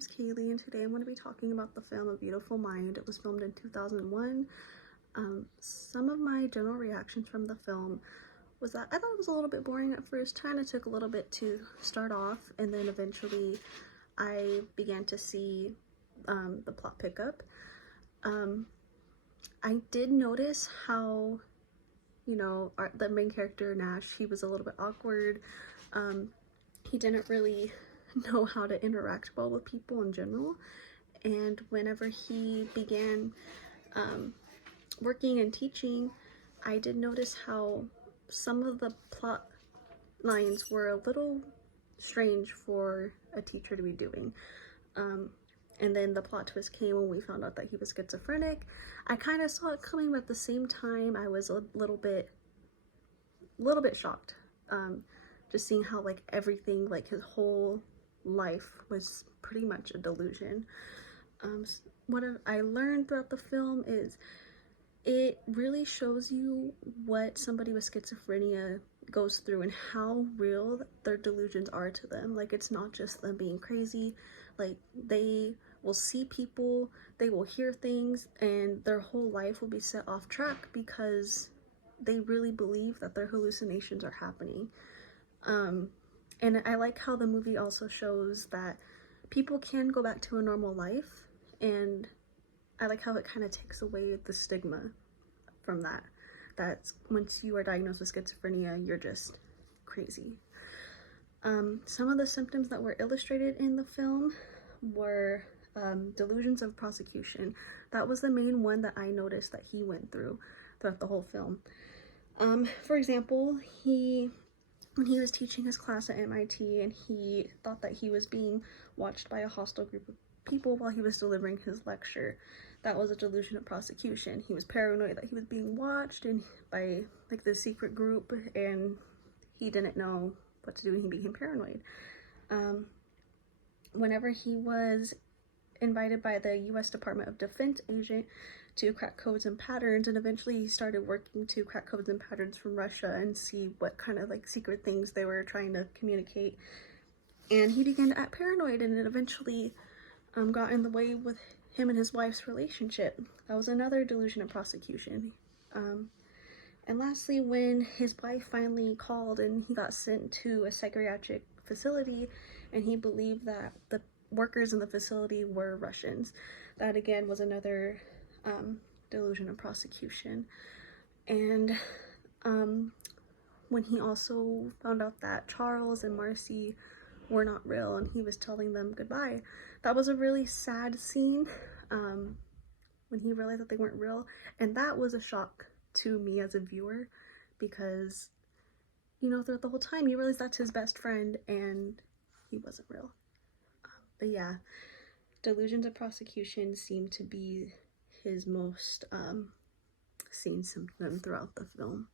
name's Kaylee, and today I'm going to be talking about the film A Beautiful Mind. It was filmed in 2001. Some of my general reactions from the film was that I thought it was a little bit boring at first. Kind of took a little bit to start off, and then eventually I began to see the plot pick up. I did notice how, the main character, Nash, he was a little bit awkward. He didn't really know how to interact well with people in general, and whenever he began working and teaching, I did notice how some of the plot lines were a little strange for a teacher to be doing. And then the plot twist came when we found out that he was schizophrenic. I kind of saw it coming, but at the same time I was a little bit shocked, just seeing how everything, his whole life was pretty much a delusion. What I learned throughout the film is it really shows you what somebody with schizophrenia goes through and how real their delusions are to them. It's not just them being crazy. They will see people, they will hear things, and their whole life will be set off track because they really believe that their hallucinations are happening. And I like how the movie also shows that people can go back to a normal life, and I like how it kind of takes away the stigma from that. That once you are diagnosed with schizophrenia, you're just crazy. Some of the symptoms that were illustrated in the film were delusions of prosecution. That was the main one that I noticed that he went through throughout the whole film. For example, when he was teaching his class at MIT, and he thought that he was being watched by a hostile group of people while he was delivering his lecture. That was a delusion of prosecution. He was paranoid that he was being watched and by the secret group, and he didn't know what to do, and he became paranoid. Whenever he was invited by the US Department of Defense agent to crack codes and patterns, and eventually he started working to crack codes and patterns from Russia and see what kind of secret things they were trying to communicate, and he began to act paranoid, and it eventually got in the way with him and his wife's relationship. That was another delusion of prosecution. And lastly, when his wife finally called and he got sent to a psychiatric facility, and he believed that the workers in the facility were Russians. That again was another delusion of prosecution. And when he also found out that Charles and Marcy were not real and he was telling them goodbye, that was a really sad scene, when he realized that they weren't real. And that was a shock to me as a viewer, because throughout the whole time you realize that's his best friend and he wasn't real. But yeah, delusions of prosecution seem to be his most seen symptom throughout the film.